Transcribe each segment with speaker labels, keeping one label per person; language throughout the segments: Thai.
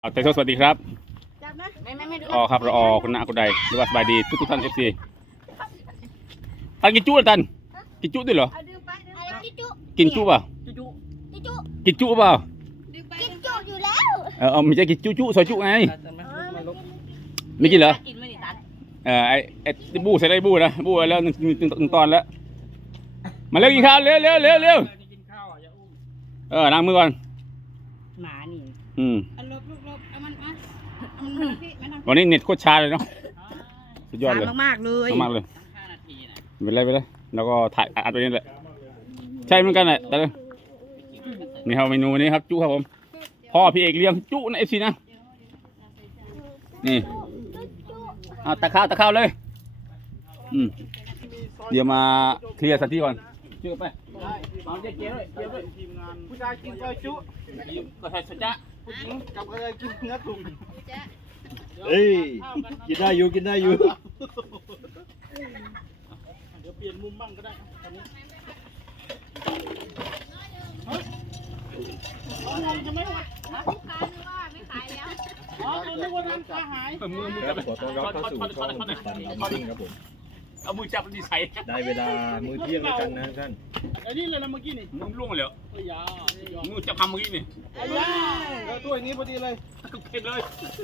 Speaker 1: เอาแต่สวัสดีครับ
Speaker 2: จับนะไม่ดู
Speaker 1: อ๋อครับรอคุณนาคุณใดหรือว่าสบายดีทุกท่านFCตันกินจุ้ตันกินจุ้ด้วยเหรอ
Speaker 2: เอาดึงไปอะไรจิ๊จุ
Speaker 1: กินจุ้เปล่า
Speaker 2: จิ๊จุ
Speaker 1: กินจุ้เปล่า
Speaker 2: ดึงไปกินจุอยู่แล้ว
Speaker 1: ไม่ใช่กินจุ้ซอยจุ้ไงไม่กินเหรอ
Speaker 2: กินไม่ได้ตัด
Speaker 1: ไอ้บู้ใส่ได้บู้นะบู้แล้วหนึ่งตอนแล้วมาเร็วกินข้าวเร็วล้างมือก่อน
Speaker 2: หมานี่
Speaker 1: ลบ
Speaker 2: เอามันพี่ไม่ต้อง
Speaker 1: วันนี้เน็ตโคตรช้าเลยเนาะสุดยอดเลย
Speaker 2: มากเลย
Speaker 1: มากเลยเป็นไรแล้วก็ถ่ายอัดไปนี่แหละใช่เหมือนกันแหละแต่นี่ครับเมนูวันนี้ครับจุครับผมพ่อพี่เอกเลี้ยงจุนะFCนะนี่เอาตะข้าวเลยเดี๋ยวมาเคลียร์สถานที่ก่อนเชื่อไปเอาเจ๊ด้วยทีมงานผู้ชายกินซอยจุก็ใส่สัจจะผู้หญิงกับอะไรกินเนื้อตุ๋น
Speaker 3: เฮ้ยกินได้อยู่เดี๋ยวเปลี่ยนมุมบ้างก็ได้ตอนนี้จะไม่หมดลูกค้าว่าไม่ขายแล้วอ๋อนึกว่าร้านค้าหายมือจะขอต้อนรับเข้าสู่ช่องตันเอาจริงครับผมเอามือจับดีใส่ได้เวลามื้อเที่ยงแล้วกันนะท่านไอ้นี่เลยนะเมื่อกี้นี่มึงล่วงเลยเหรอมือจับคำเมื่อกี้นี่แล้วตัวนี้พอดีเลยก็เค็มเลย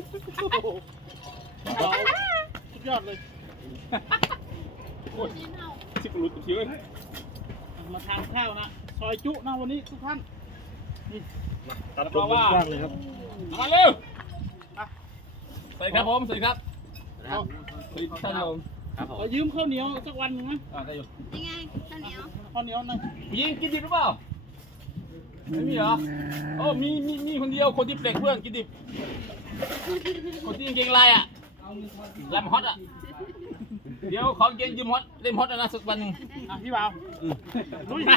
Speaker 3: สุดยอดเลยโอ้ยชิบหลุดเฉยมาทานข้าวนะซอยจุนะวันนี้ทุกท่านนี่ตัดตัวกว้างเลยครับมาเร็วสวัสดีครับผมสวัสดีครับสวัสดีท่านผมขอยืมข้าวเหนียวสักวันนึงนะได้อยู่
Speaker 2: ยังไงข้าวเหนียว
Speaker 3: ข้าวเหนียวนะ
Speaker 1: ยิงกินดิบหรือเปล่าไม่มีเหรอโอ้มีคนเดียวคนที่เปลกเพื่อนกินดิบคนที่เก่งลายอ่ะลายฮอตอ่ะเดี๋ยวขอเก่งยืมฮอตเล่นฮอตนะสักวันนึง
Speaker 3: พี่บ่าวลุย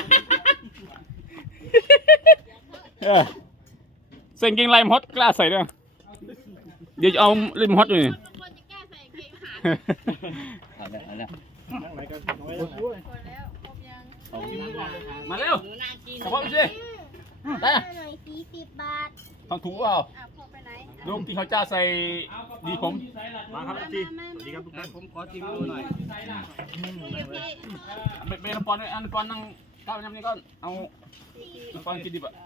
Speaker 1: เส้นเก่งลายฮอตกล้าใส่ด้วยเดี๋ยวจะเอาเล่นฮอตเลยมาเร็วขอบคุณสิได้
Speaker 2: หน่อย40 บาท
Speaker 1: ทองถูเปล่า
Speaker 2: พอไปไหน
Speaker 1: ลุงที่เขาจ้าใส่ดีผม
Speaker 3: มาครับพี่สวัสดีครับทุกท่านผมขอจิ้มดูหน่อย
Speaker 1: เบนปอนอันปอนนั่งข้าวยำนี่ก็เอาปอนกินดิบอ่ะ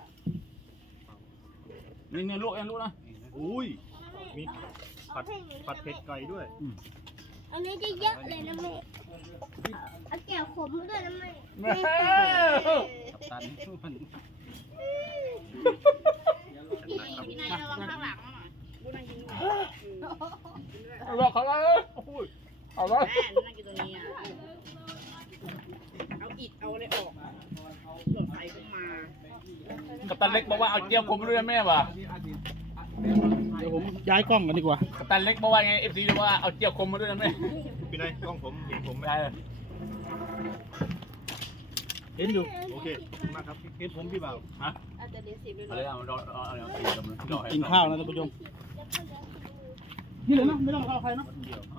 Speaker 1: นี่เนี่ยลูกนะ
Speaker 3: อุ้ยมีผัดเผ็ดไก่ด้วย
Speaker 2: อันนี้จะเยอะเลยนะแม่เอาแก้วขมด้วยนะแม่พี่นายระวังข้างหลังหน่อยกูนั่งกิน
Speaker 1: รอเขาเลยเอาเลย
Speaker 2: แม่นั่งกินตรงนี้เอาอิฐเอาอะไรออกหล่นไฟขึ้นมา
Speaker 1: กัปตันเล็กบอกว่าเอาเจียวคมด้วยแม่ป่ะ
Speaker 3: เดี๋ยวผมย้ายกล้องกันดีกว่า
Speaker 1: กัปตันเล็กบอกว่าไงFCบอกว่าเอาเจียวคมมาด้วยนะแม่
Speaker 3: พี่นายกล้องผมเห็นผมไหมเห็นอยู่โอเคมากครับเห็นผมพี่บ่าว
Speaker 1: ฮะ
Speaker 2: อาจจะเดี๋ยว10
Speaker 1: อะไรเอา
Speaker 3: กินข้าวนะท่านผู้ชมนี่เลยนะไม่ต้องเอาใครนะ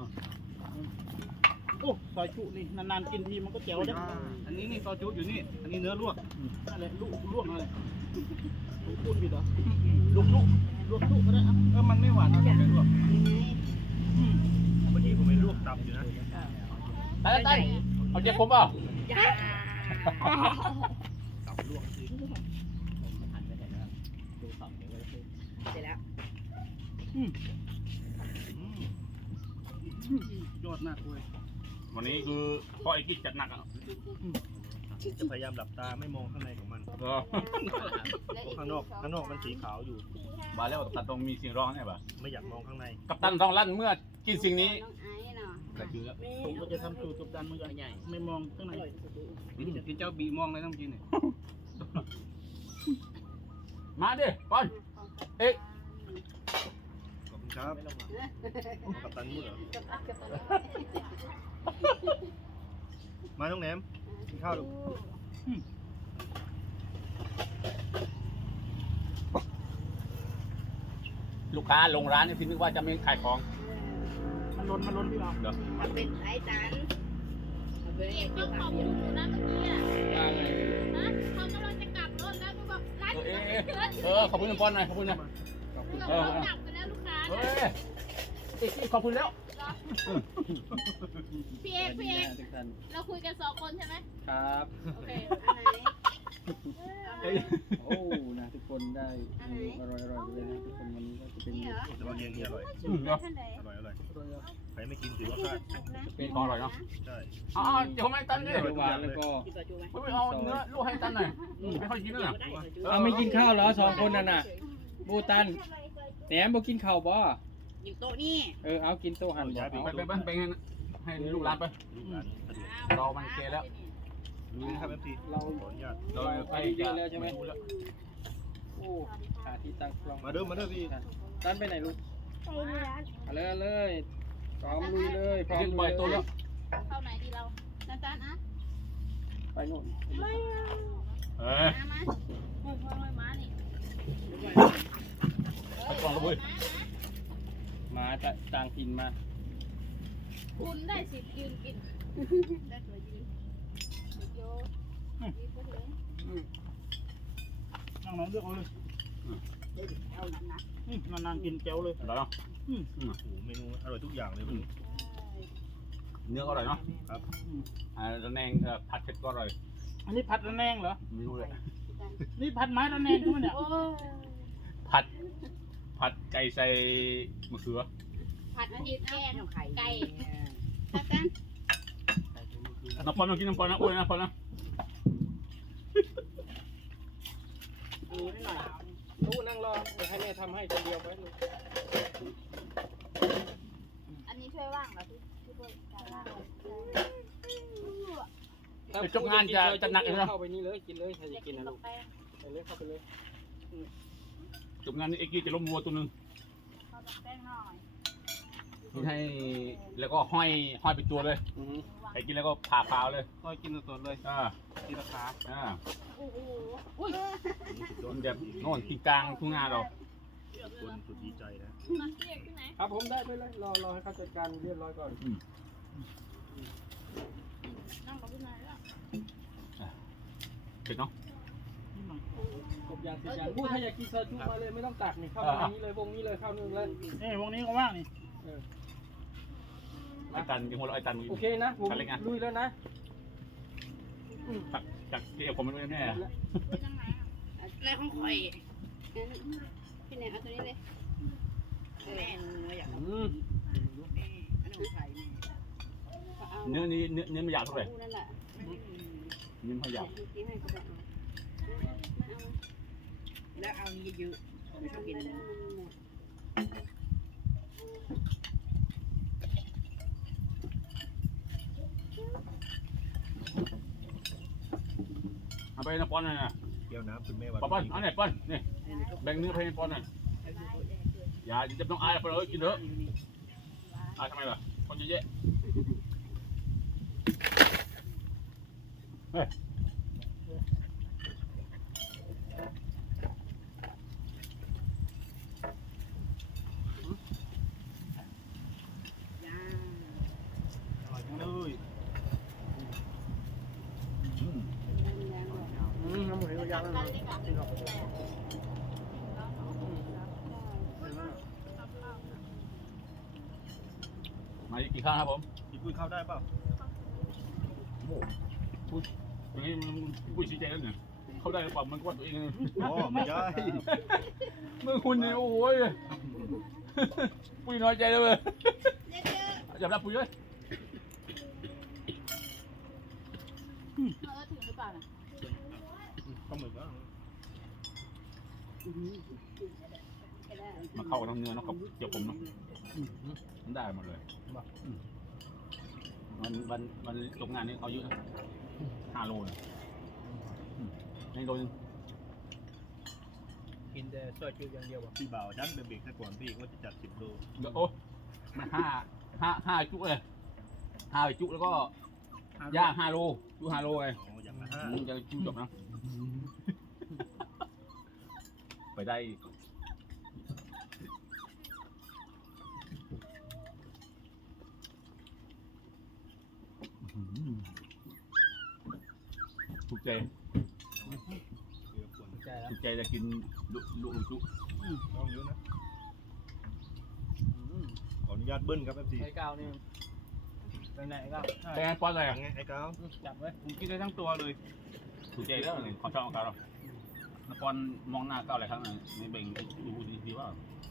Speaker 3: โอ้ซอยจุนี่นานๆกินทีมันก็เจ๋วเด้อันนี้นี่ซอยจุอยู่นี่อันนี้เนื้อลวกอะไรลวกอะไรพูดผิดเหรอลวกก็ได้ครับมันไม่หวานนะไม่ลวกเมื่อกี้ผมไปลวกตับอยู่นะ
Speaker 1: ได้เอาเจียวคมเปล่า
Speaker 3: ตับลวกสิ
Speaker 2: เสร็จแล้ว
Speaker 3: ยอดมากเลย
Speaker 1: วันนี้คือพ่อไอ้กิ๊กจัดหนักอ่ะ
Speaker 3: จะพยายามหลับตาไม่มองข้างในของมันข้างนอกมันสีขาวอยู่
Speaker 1: มาแล้วกัปตันต้องมีเสียงร้องใช่ป่ะ
Speaker 3: ไม่อยากมองข้างใน
Speaker 1: กัปตันร้องลั่นเมื่อกินสิ่งนี้
Speaker 3: ผมก็จะทำสูตรกัปตันเหมือนกันไม่มองข้างในที่เจ้าบีมองเลยต้องกินเนี่ย
Speaker 1: มาดิก่อนเอ๊ะ
Speaker 3: ขอบคุณครับกัปตันมุดเหรอมาน้องแหนมกินข้าวลูก
Speaker 1: ลูกค้าลงร้านเนี่ยพี่นึกว่าจะไม่ขายของ
Speaker 3: มันล้นพี่เรา
Speaker 2: มันเป็นไอ้จันเก็บของของอยู่นะเมื่อกี้เขากำลังจะกลับรถแล้วกูบอกร้าน
Speaker 1: ขอบคุณปอนหน่อยขอบคุณนะ
Speaker 4: จับไปแล้วลูกค้า
Speaker 1: เฮ้ยขอบคุณแล้ว
Speaker 4: พี่เอกเราคุยกัน2 คนใช่ไหม
Speaker 5: ครับ
Speaker 4: โอเคอันไหน
Speaker 5: โอ้นะทุกคนได้เมนูอร่อยๆเลยนะทุกคนวันนี้ก็จะเป็น
Speaker 4: นี่เหรอ
Speaker 6: แต่ว่าเงี้ยอร่อย
Speaker 4: ท่านไหน
Speaker 6: อร่อยใครไม่กินถือว่าพลาด
Speaker 1: เป็นของอร่อยเนาะ
Speaker 6: ใช่
Speaker 1: อ๋อเดี๋ยวผมให้ตัน
Speaker 5: เป
Speaker 1: ดิ
Speaker 5: รี้ยวหวานแล้วก็
Speaker 1: ไม่เอาเนื้อลูกให้ตันหน่อยไม่ค่อยกินเลย
Speaker 5: เอาไม่กินข้าวเหรอ2 คนนั่นน่ะบูตันแหนมบ่กินข้าวบ่
Speaker 4: อยู่โต๊ะนี่
Speaker 5: เอากินโต๊ะหันบ่เอา
Speaker 1: ไปให้ลูกร้านไป
Speaker 6: ลูกหลานสะดวก
Speaker 1: เรามันเกแล้ว
Speaker 6: ลุยนะครับFT
Speaker 5: เรา
Speaker 6: ขออนุญาต
Speaker 1: เราไปเยอะแล้วใช่ไหม
Speaker 5: โอ้หาที่ตั้งกล้อง
Speaker 6: มาเด้อพี่
Speaker 5: ตันไปไหนลูก
Speaker 2: ไปร้าน
Speaker 5: เอาเลยพร้อมลุยเลยพร้อม
Speaker 1: กิน
Speaker 5: ลุ
Speaker 1: บ่อย
Speaker 5: ย
Speaker 1: ตัวแล้ว
Speaker 4: เข้าไหนดีเราน้ำตาลอ่ะ
Speaker 5: ไปโน่น
Speaker 2: ไม่เอา
Speaker 1: เอ้ย
Speaker 4: มาห้อยมานี่
Speaker 1: กล่องกระบุย
Speaker 5: มาต่างถิ่นมา
Speaker 4: คุณได้สิทธิ์ยืนกินได้ตัวยืนโยยืนไปเลย
Speaker 3: นั่งน้องเลือกเอาเลย
Speaker 4: เอาหนักนะ
Speaker 3: นานๆกินแก้วเลย
Speaker 1: อร่อยเนาะ
Speaker 6: โอ้โหเมนูอร่อยทุกอย่างเลยวันนี้
Speaker 1: เนื้อก็อร่อยเนาะ
Speaker 6: ครับ
Speaker 1: ระแนงผัดเผ็ดก็อร่อย
Speaker 3: อันนี้ผัดระแนงเหรอ
Speaker 1: ไม่รู้เลย
Speaker 3: นี่ผัดไม้ระแนงใช่ไหมเนี่ย
Speaker 4: โอ้
Speaker 1: ผัดไก่ใส่มะเขือ
Speaker 4: ผัดอันนี้แกงไข่ไก่ตัดกัน
Speaker 1: น้ำปอนมากินน้ำปอนนะอ้วนนะปอนนะ
Speaker 4: ดูให้หน่อย
Speaker 5: ลูกนั่งรอเดี๋ยวให้แม่ทำให้คนเดียวไปลูก
Speaker 4: อันนี้ช่วยว่างเหรอที่ช่วยการว่าง
Speaker 1: ไปจบงานจะหนักเลยนะ
Speaker 5: เข้าไปนี่เลยกินเลยใครจะกินนะ
Speaker 4: กั
Speaker 5: ลู
Speaker 4: บ
Speaker 5: ก
Speaker 4: แป้ง
Speaker 5: ไปเลยเข้าไปเลย
Speaker 1: จบงานนี้เอ็กกี้จะล้มวัวตัวนึง
Speaker 4: เข้ากับแป้งหน่อย
Speaker 1: ให้แล้วก็ห้อยเป็นตัวเลยใครกินแล้วก็ผ่าเลย
Speaker 5: คอยกินสดๆเลย
Speaker 1: ทีละขา
Speaker 4: โอ้โหอุ้ย
Speaker 1: มันแบบโน่นที่กลางทุ่งนาเรา
Speaker 6: คนสุดดีใจนะ
Speaker 4: มาเรียกที่ไหน
Speaker 5: ครับผมได้ไปเลยรอให้เขาจัดการเรียบร้อยก่อน
Speaker 4: นั่งกับพี่นายแล้ว
Speaker 1: เผ็ดเนาะ
Speaker 5: กบยางสิยางพูดถ้าอยากกินซอยจุมาเลยไม่ต้องตักนี่เข้ามานี้เลยวงนี้เลยเข้านึงเลย
Speaker 3: นี่วงนี้ก็ว่างนี่
Speaker 1: ไอ้ตันยังหัวเราะไอ้ตัน
Speaker 5: โอเคนะผมลุยแล้วนะ
Speaker 1: จากเกี่ยวผมไม่รู้แน่
Speaker 4: เป็นยังไงอะไรของข่อยพี่นายเอาตัวนี้เลยแม่เนื้ออยากเอาอันของไข่
Speaker 1: เนื้อนี้เนื้อไม่หยาบเท่าไหร่
Speaker 4: นั่นแหละ
Speaker 1: เนื้อไม่หยาบ
Speaker 4: ที่ให้เขาเอาแล้วเอานี่เยอะไม่ชอบกินเลย
Speaker 1: เอาไปนะปอนหน่อยนะ
Speaker 6: เกี่ยวน้ำคุณแม่วัน
Speaker 1: ปอนเอาไหนปอนนี่แบ่งเนื้อให้ปอนหน่อยอย่าจะต้องอายปอนเอ้ยกินเถอะอายทำไมล่ะคนเยอะเฮ้ย
Speaker 6: อร่อยจังเลย
Speaker 5: น้ำหมูยางนะ
Speaker 1: มากินข้าวครับผม
Speaker 6: พี่พูดเข้าได้เปล่า
Speaker 1: อย่างนี้มันพูดชี้แจงแล้วเนี่ยเขาได้หรือเปล่ามันก็ว่าตัวเองเลย
Speaker 6: อ๋อไม่ได้
Speaker 1: มึงคุณนี่โอ้ยปุ้ยน้อยใจเลยเว้ยอย่ารับปุ้ยเลย
Speaker 4: ถึงหรือเปล่าน่ะ
Speaker 6: ก็เหมือนกัน
Speaker 1: มาเข้ากับเนื้อเนาะกับเจียวผมเนาะมันได้หมดเลยมันจบงานนี้เอาเยอะนะ5 โลนะในโลนึง
Speaker 5: กินแต่ซอยจุอย่างเดียวอ่ะ
Speaker 6: พี่บ่าวดันเบรกแต่ก่อนพี่ว่าจะจัด10 โล
Speaker 1: เดี๋ยวโอ้มันห้าจุเลย5 จุแล้วก็ย่าง5 โลจุ5 โลไง
Speaker 6: อ๋ออย่างละ
Speaker 1: มึงจะจุจบนะไปได้ถูกใจ
Speaker 6: 5เกือบคน
Speaker 5: ใจแล้ว
Speaker 1: ถูกใจจะกินลูกจุ
Speaker 6: น้องเยอะนะญาติเบิ้ลครับเอฟซี
Speaker 5: ไอ้ก้าวนี่ไปไหนก้าว
Speaker 1: แต่ป้อนอะไรอ่ะ
Speaker 6: ไงไอ้ก้าว
Speaker 5: จับไว้
Speaker 3: ผมกินได้ทั้งตัวเลย
Speaker 1: ถูกใจแล้วเนี่ยของช่องของเขาหรอกนครมองหน้าก้าวอะไรครั้งนึงในเบ่งดูดีว่า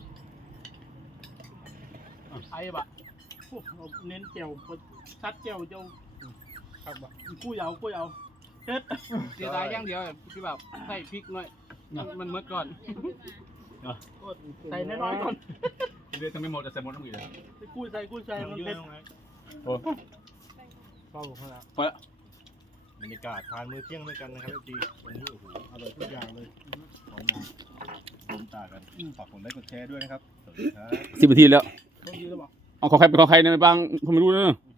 Speaker 3: ไอ้บะโอ้เน้นเจียวชัดเจียวเจ้า
Speaker 5: ครับบ่
Speaker 3: กู้ยาวเฮ็ด
Speaker 5: เสียดายอย่างเดียวที่แบบใส่พริกหน่อยมันมืดก่อน
Speaker 3: ใส่น้อยๆก่อน
Speaker 1: เรื่องทำไม่หมดจะใส่หมดทั้งหมดเลย
Speaker 3: กู้ใส่มัน
Speaker 6: เย
Speaker 3: เผ็ด
Speaker 6: อะไง
Speaker 1: โอ้
Speaker 5: เฝ้าเขาแล้ว
Speaker 1: พอละ
Speaker 6: บรรยากาศทานมื้อเที่ยงด้วยกันนะครับเอฟซีวันนี้โอ้โหอร่อยทุกอย่างเลยของงานร่วมตากันฝากกดไลค์กดแชร์ด้วยนะครับสวัสดีครับ
Speaker 1: 10 นาทีแล้ว
Speaker 3: บางทีเราบอก
Speaker 1: เอาของใครเป็นของใครเนี่ยบ้างผมไม่รู้นะ
Speaker 6: โอ้โห